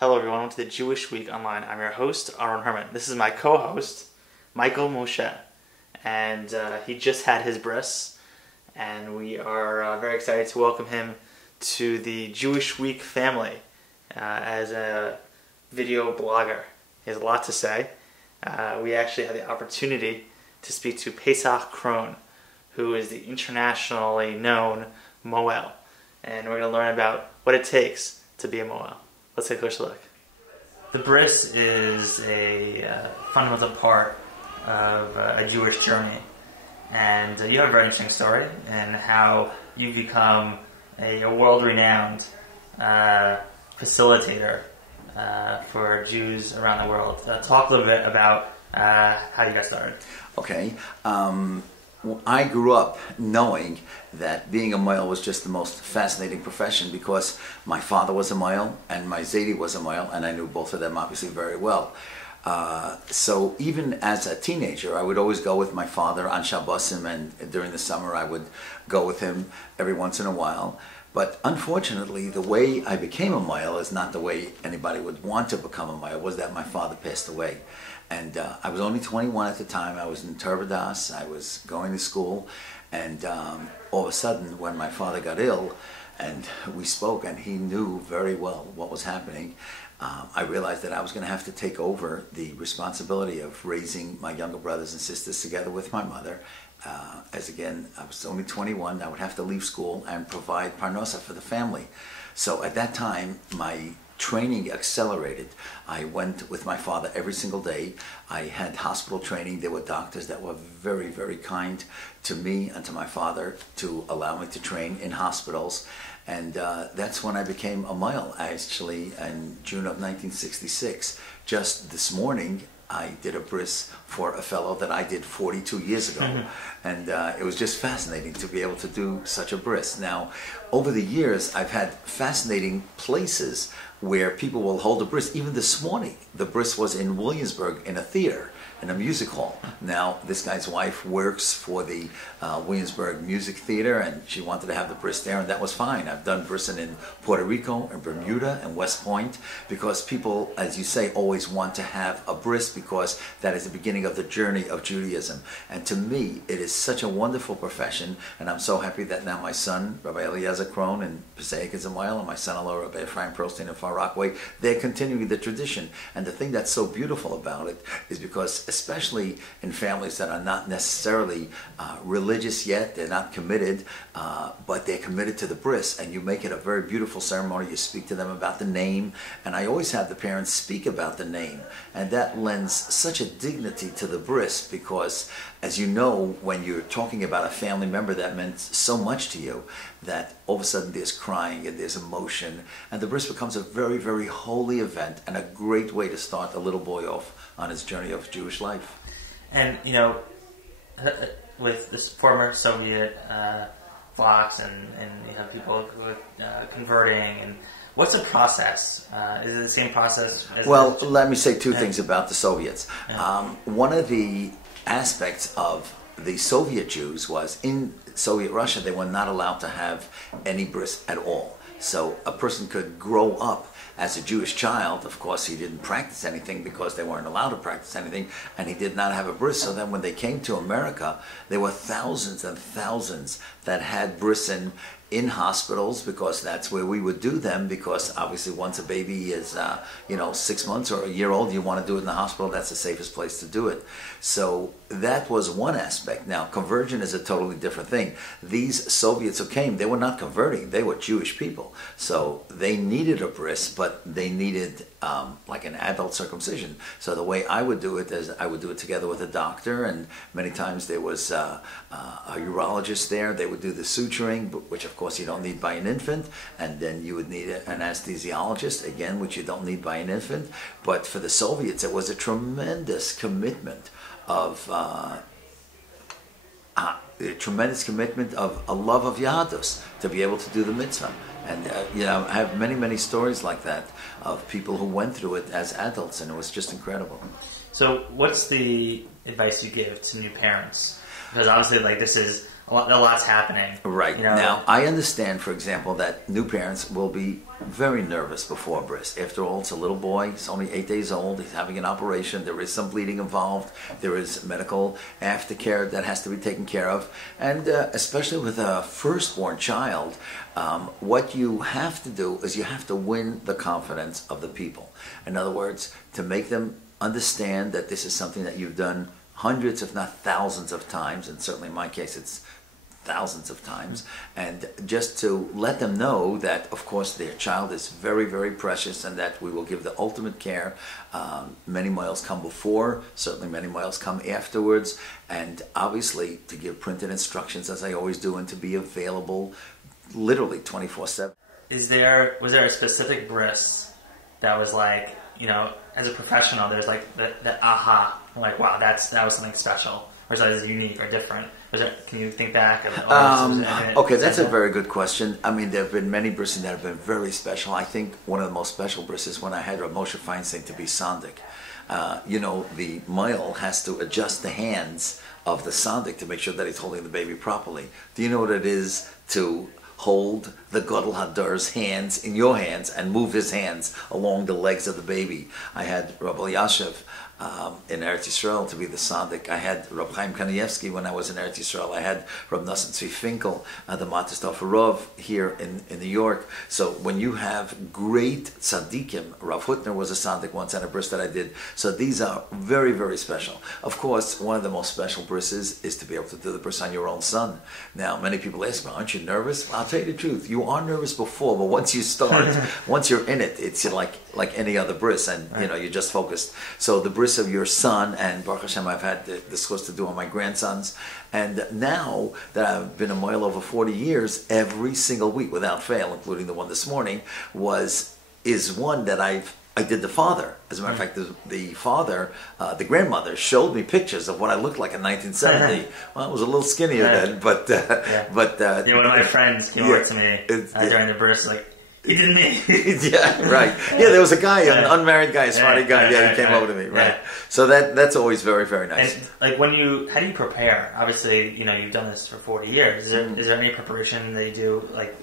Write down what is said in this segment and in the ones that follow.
Hello everyone, welcome to the Jewish Week Online. I'm your host, Aaron Herman. This is my co-host, Michael Moshe. And he just had his bris, and we are very excited to welcome him to the Jewish Week family as a video blogger. He has a lot to say. We actually had the opportunity to speak to Paysach Krohn, who is the internationally known Mohel. And we're going to learn about what it takes to be a Mohel. Let's take a closer look. The bris is a fundamental part of a Jewish journey. And you have a very interesting story in how you've become a world-renowned facilitator for Jews around the world. Talk a little bit about how you got started. Okay. I grew up knowing that being a Mohel was just the most fascinating profession because my father was a Mohel and my Zaidi was a Mohel, and I knew both of them obviously very well. So even as a teenager, I would always go with my father on Shabbosim, and during the summer I would go with him every once in a while. But unfortunately, the way I became a Mohel is not the way anybody would want to become a Mohel, was that my father passed away. And I was only 21 at the time. I was in Turbadas. I was going to school. And all of a sudden, when my father got ill, and we spoke, and he knew very well what was happening, I realized that I was going to have to take over the responsibility of raising my younger brothers and sisters together with my mother. As again, I was only 21, I would have to leave school and provide parnosa for the family. So at that time, my training accelerated. I went with my father every single day. I had hospital training. There were doctors that were very, very kind to me and to my father to allow me to train in hospitals. And that's when I became a Mohel, actually, in June of 1966. Just this morning, I did a bris for a fellow that I did 42 years ago. And it was just fascinating to be able to do such a bris. Now, over the years, I've had fascinating places where people will hold a bris. Even this morning, the bris was in Williamsburg in a theater, in a music hall. Now, this guy's wife works for the Williamsburg Music Theater, and she wanted to have the bris there, and that was fine. I've done brising in Puerto Rico, and Bermuda, and West Point, because people, as you say, always want to have a bris because that is the beginning of the journey of Judaism. And to me, it is such a wonderful profession, and I'm so happy that now my son, Rabbi Paysach Krohn, in Passaic is a Mohel, and my son-in-law, Rabbi Ephraim Pearlstein in Far Rockaway, they're continuing the tradition. And the thing that's so beautiful about it is because, especially in families that are not necessarily religious yet, they're not committed, but they're committed to the bris, and you make it a very beautiful ceremony. You speak to them about the name, and I always have the parents speak about the name, and that lends such a dignity to the bris because, as you know, when you're talking about a family member that meant so much to you, that all of a sudden there's crying and there's emotion, and the bris becomes a very, very holy event and a great way to start a little boy off on his journey of Jewish life. And, you know, with this former Soviet flocks, and you have people converting, and what's the process? Is it the same process? Well, let me say two things about the Soviets. One of the aspects of the Soviet Jews was in Soviet Russia, they were not allowed to have any bris at all. So a person could grow up as a Jewish child. Of course, he didn't practice anything because they weren't allowed to practice anything, and he did not have a bris. So then when they came to America, there were thousands and thousands that had brisin in hospitals, because that's where we would do them, because obviously once a baby is 6 months or a year old, you want to do it in the hospital. That's the safest place to do it. So that was one aspect. Now, conversion is a totally different thing. These Soviets who came, they were not converting, they were Jewish people. So they needed a bris, but they needed like an adult circumcision. So the way I would do it is I would do it together with a doctor, and many times there was a urologist there. They would do the suturing, which of course you don't need by an infant, and then you would need an anesthesiologist, again, which you don't need by an infant. But for the Soviets, it was a tremendous commitment of a love of Yahadus to be able to do the mitzvah. And I have many, many stories like that of people who went through it as adults, and it was just incredible. So what's the advice you give to new parents Because obviously, like, this is a lot's happening. Right. You know? Now, I understand, for example, that new parents will be very nervous before bris. After all, it's a little boy. He's only 8 days old. He's having an operation. There is some bleeding involved. There is medical aftercare that has to be taken care of. And especially with a firstborn child, what you have to do is you have to win the confidence of the people. In other words, to make them understand that this is something that you've done hundreds, if not thousands of times, and certainly in my case it's thousands of times, and just to let them know that, of course, their child is very, very precious and that we will give the ultimate care. Many miles come before, certainly many miles come afterwards, and obviously to give printed instructions, as I always do, and to be available literally 24/7. Was there a specific bris that was like, you know, as a professional, there's like that aha, like, wow, that was something special, or is it unique or different? Can you think back? Okay, that's a very good question. I mean, there have been many brises that have been very special. I think one of the most special brises is when I had Rav Moshe Feinstein to be sandik. You know, the male has to adjust the hands of the sandik to make sure that he's holding the baby properly. Do you know what it is to hold the Gadol Hadar's hands in your hands and move his hands along the legs of the baby? I had Rabbi Yashiv in Eretz Yisrael to be the Sandik. I had Rab Chaim Kanievsky when I was in Eretz Yisrael. I had Rab Nassim Tzvi Finkel, the Matistov Rav here in New York. So when you have great tzaddikim, Rav Hutner was a Sandik once at a bris that I did. So these are very, very special. Of course, one of the most special brises is to be able to do the bris on your own son. Now, many people ask me, aren't you nervous? Well, I'll tell you the truth. You are nervous before, but once you start, once you're in it, it's like any other bris, and you know, you're just focused. So the bris of your son, and Baruch Hashem, I've had the schus to do on my grandsons, and now that I've been a mohel over 40 years, every single week without fail, including the one this morning, is one that I did the father. As a matter of fact, the father, the grandmother showed me pictures of what I looked like in 1970. Well, I was a little skinnier then, but you know, one of my friends came over to me during the bris, like, he didn't me. Yeah, right. Yeah, there was a guy, an unmarried guy, a Sephardi guy. Yeah, he came over to me. Right. So that's always very, very nice. And like how do you prepare? Obviously, you know, you've done this for 40 years. Is there any preparation that you do, like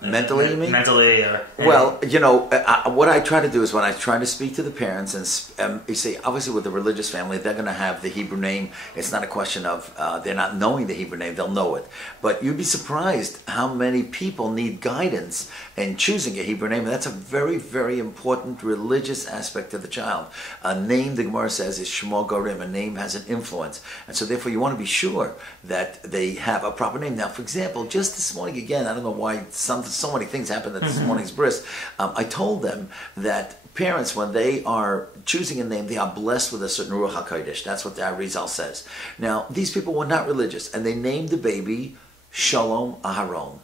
mentally? You mean mentally? Or well, you know, what I try to do is when I try to speak to the parents, and you see, obviously with the religious family, they're going to have the Hebrew name. It's not a question of they're not knowing the Hebrew name; they'll know it. But you'd be surprised how many people need guidance in choosing a Hebrew name. And that's a very, very important religious aspect of the child. A name, the Gemara says, is Shmo Garim. A name has an influence, and so therefore you want to be sure that they have a proper name. Now, for example, just this morning again, I don't know why. So many things happened at this morning's bris. I told them that parents, when they are choosing a name, they are blessed with a certain Ruach HaKodesh. That's what the Arizal says. Now, these people were not religious, and they named the baby Shalom Aharon.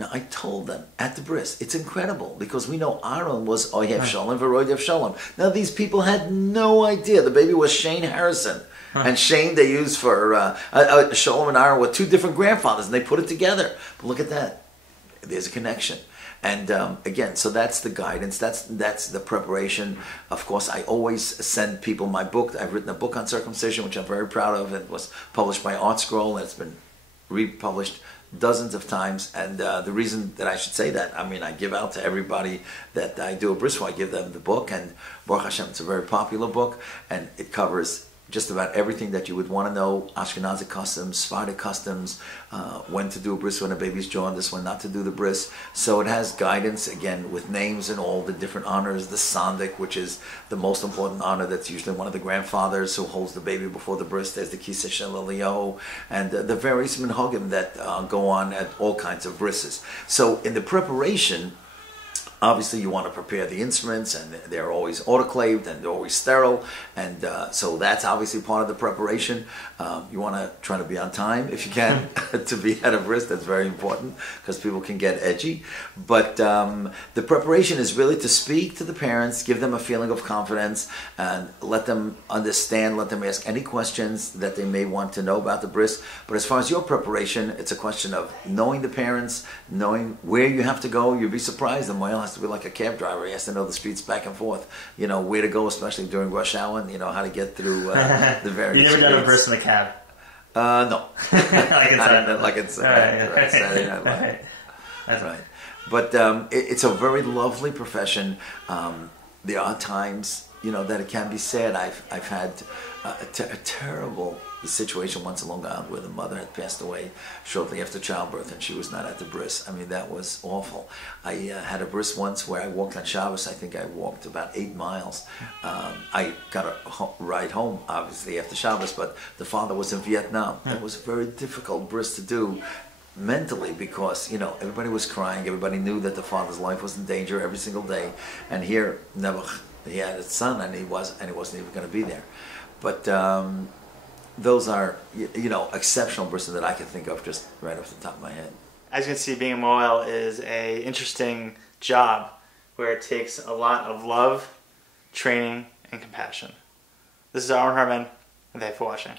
Now, I told them at the bris, it's incredible, because we know Aaron was Oyev Shalom, V'Royev Shalom. Now, these people had no idea. The baby was Shane Harrison. And Shane they used for, Shalom and Aaron were two different grandfathers, and they put it together. But look at that. There's a connection. And again, so that's the guidance, that's the preparation. Of course, I always send people my book. I've written a book on circumcision, which I'm very proud of. It was published by Art Scroll, and it's been republished dozens of times. And the reason that I should say that, I mean, I give out to everybody that I do a bris for, I give them the book, and Baruch Hashem, it's a very popular book, and it covers just about everything that you would want to know: Ashkenazi customs, Sephardic customs, when to do a bris when a baby's jaundiced, when not to do the bris. So it has guidance, again, with names and all the different honors. The sandik, which is the most important honor, that's usually one of the grandfathers who holds the baby before the bris. There's the kiseh shel Eliyahu, and the various minhagim that go on at all kinds of brises. So in the preparation, obviously, you want to prepare the instruments, and they're always autoclaved and they're always sterile, and so that's obviously part of the preparation. You want to try to be on time if you can to be at a bris. That's very important because people can get edgy. But the preparation is really to speak to the parents, give them a feeling of confidence, and let them understand, let them ask any questions that they may want to know about the bris. But as far as your preparation, it's a question of knowing the parents, knowing where you have to go. You'll be surprised. The mohel has to be like a cab driver. He has to know the streets back and forth, you know, where to go, especially during rush hour, and you know how to get through the various You never streets. done a bris in a cab? No. Like it's Right. Saturday Night Live. Right. That's Right. But it's a very lovely profession. There are times, that it can be sad. I've had a terrible situation once in Long Island where the mother had passed away shortly after childbirth and she was not at the bris. I mean, that was awful. I had a bris once where I walked on Shabbos. I think I walked about 8 miles. I got a ride home, obviously, after Shabbos, but the father was in Vietnam. It was a very difficult bris to do mentally because, everybody was crying. Everybody knew that the father's life was in danger every single day. And here, Nebuch, he had his son and he wasn't even going to be there. But those are, exceptional brises that I can think of just right off the top of my head. As you can see, being a Mohel is a interesting job where it takes a lot of love, training, and compassion. This is Aaron Herman, and thanks for watching.